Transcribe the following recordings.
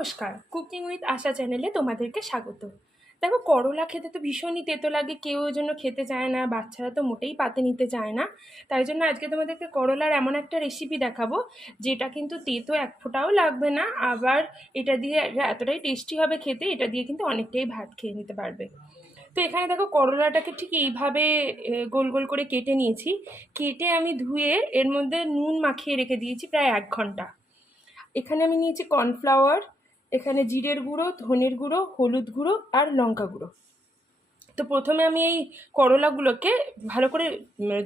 নমস্কার। Cooking with আশা চ্যানেলে তোমাদেরকে স্বাগত। দেখো, করলা খেতে তো ভীষণই তেতো লাগে। কেউ ওই জন্য খেতে চায় না, বাচ্চারা তো মোটেই পাতে নিতে চায় না। তাই জন্য আজকে তোমাদেরকে করলার এমন একটা রেসিপি দেখাবো, যেটা কিন্তু তেতো এক ফোঁটাও লাগবে না, আবার এটা দিয়ে এতটাই টেস্টি হবে খেতে, এটা দিয়ে কিন্তু অনেকটাই ভাত খেয়ে নিতে পারবে। তো এখানে দেখো, করলাটাকে ঠিক এইভাবে গোল গোল করে কেটে নিয়েছি। কেটে আমি ধুয়ে এর মধ্যে নুন মাখিয়ে রেখে দিয়েছি প্রায় এক ঘণ্টা। এখানে আমি নিয়েছি কর্নফ্লাওয়ার এখানে জিরের গুঁড়ো, ধনের গুঁড়ো, হলুদ গুঁড়ো আর লঙ্কা গুঁড়ো। তো প্রথমে আমি এই করলাগুলোকে ভালো করে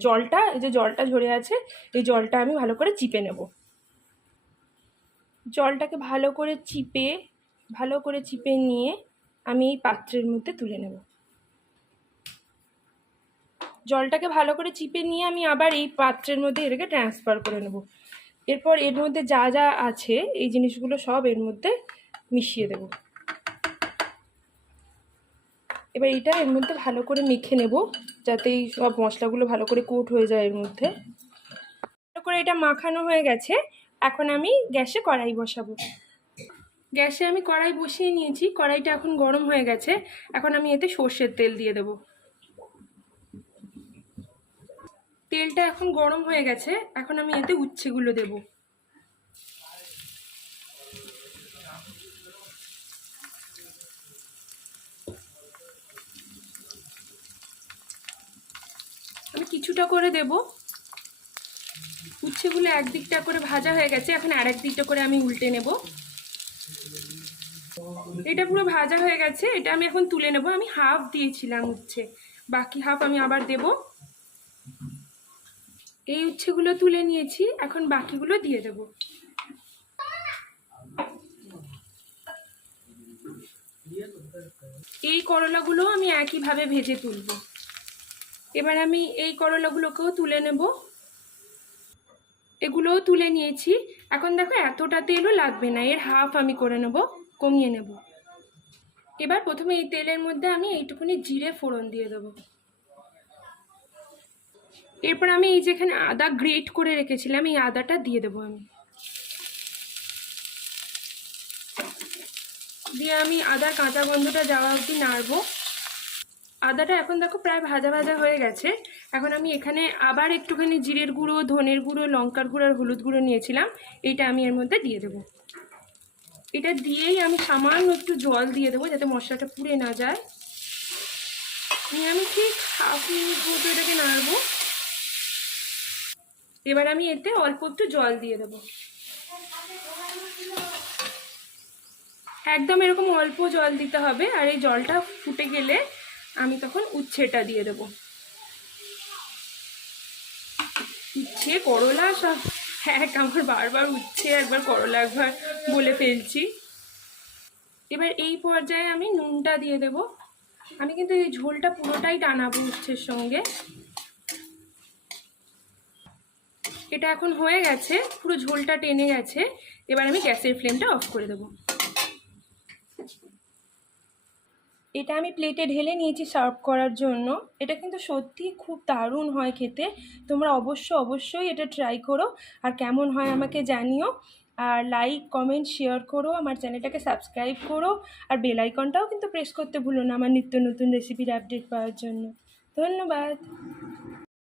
জলটা, এই যে জলটা ঝরে আছে, এই জলটা আমি ভালো করে চিপে নেব। জলটাকে ভালো করে চিপে, ভালো করে চিপে নিয়ে আমি এই পাত্রের মধ্যে তুলে নেব। জলটাকে ভালো করে চিপে নিয়ে আমি আবার এই পাত্রের মধ্যে এটাকে ট্রান্সফার করে নেব। এরপর এর মধ্যে যা যা আছে, এই জিনিসগুলো সব এর মধ্যে মিশিয়ে দেব। এবার এটা এর মধ্যে ভালো করে মেখে নেব, যাতে এই সব মশলাগুলো ভালো করে কোট হয়ে যায় এর মধ্যে। ভালো করে এটা মাখানো হয়ে গেছে, এখন আমি গ্যাসে কড়াই বসাবো। গ্যাসে আমি কড়াই বসিয়ে নিয়েছি, কড়াইটা এখন গরম হয়ে গেছে, এখন আমি এতে সর্ষের তেল দিয়ে দেবো। তেলটা এখন গরম হয়ে গেছে, এখন আমি এতে উচ্ছেগুলো দেব। কিছুটা করে দেব। উচ্ছেগুলো একদিকটা করে ভাজা হয়ে গেছে, এখন আর দিকটা করে আমি উল্টে নেব। এটা পুরো ভাজা হয়ে গেছে, এটা আমি এখন তুলে নেব। আমি হাফ দিয়েছিলাম উচ্ছে, বাকি হাফ আমি আবার দেবো। এই উচ্ছেগুলো তুলে নিয়েছি, এখন বাকিগুলো দিয়ে দেব। এই করলাগুলো আমি একইভাবে ভেজে তুলব। এবার আমি এই করলাগুলোকেও তুলে নেব। এগুলোও তুলে নিয়েছি। এখন দেখো এতটা তেলও লাগবে না, এর হাফ আমি করে নেব, কমিয়ে নেব। এবার প্রথমে এই তেলের মধ্যে আমি এইটুকুনি জিরে ফোড়ন দিয়ে দেবো। এরপর আমি এই যেখানে আদা গ্রেট করে রেখেছিলাম, এই আদাটা দিয়ে দেবো আমি। দিয়ে আমি আদার কাঁচা গন্ধটা যাওয়া অবধি নাড়বো। আদাটা এখন দেখো প্রায় ভাজা ভাজা হয়ে গেছে। এখন আমি এখানে আবার একটুখানি জিরের গুঁড়ো, ধনের গুঁড়ো, লঙ্কার গুঁড়ো আর হলুদ গুঁড়ো নিয়েছিলাম। এইটা আমি এর মধ্যে দিয়ে দেবো। এটা দিয়েই আমি সামান্য একটু জল দিয়ে দেবো যাতে মশলাটা পুড়ে না যায়। নিয়ে আমি ঠিক হাফ মিনিট মতো এটাকে নাড়বো। এবার আমি এতে অল্প একটু জল দিয়ে দেবো। একদম এরকম অল্প জল দিতে হবে আর এই জলটা ফুটে গেলে আমি তখন উচ্ছেটা দিয়ে দেব। উচ্ছে, করলা, সব। এক, আমার বারবার উচ্ছে, একবার করলা, একবার বলে ফেলছি। এবার এই পর্যায়ে আমি নুনটা দিয়ে দেব। আমি কিন্তু এই ঝোলটা পুরোটাই টানাবো উচ্ছের সঙ্গে। এটা এখন হয়ে গেছে, পুরো ঝোলটা টেনে গেছে। এবার আমি গ্যাসের ফ্লেমটা অফ করে দেবো। এটা আমি প্লেটে ঢেলে নিয়েছি সার্ভ করার জন্য। এটা কিন্তু সত্যি খুব দারুণ হয় খেতে। তোমরা অবশ্য অবশ্যই এটা ট্রাই করো আর কেমন হয় আমাকে জানিও। আর লাইক কমেন্ট শেয়ার করো, আমার চ্যানেলটাকে সাবস্ক্রাইব করো। আর বেল আইকনটাও কিন্তু প্রেস করতে ভুলো না আমার নিত্য নতুন রেসিপির আপডেট পাওয়ার জন্য। ধন্যবাদ।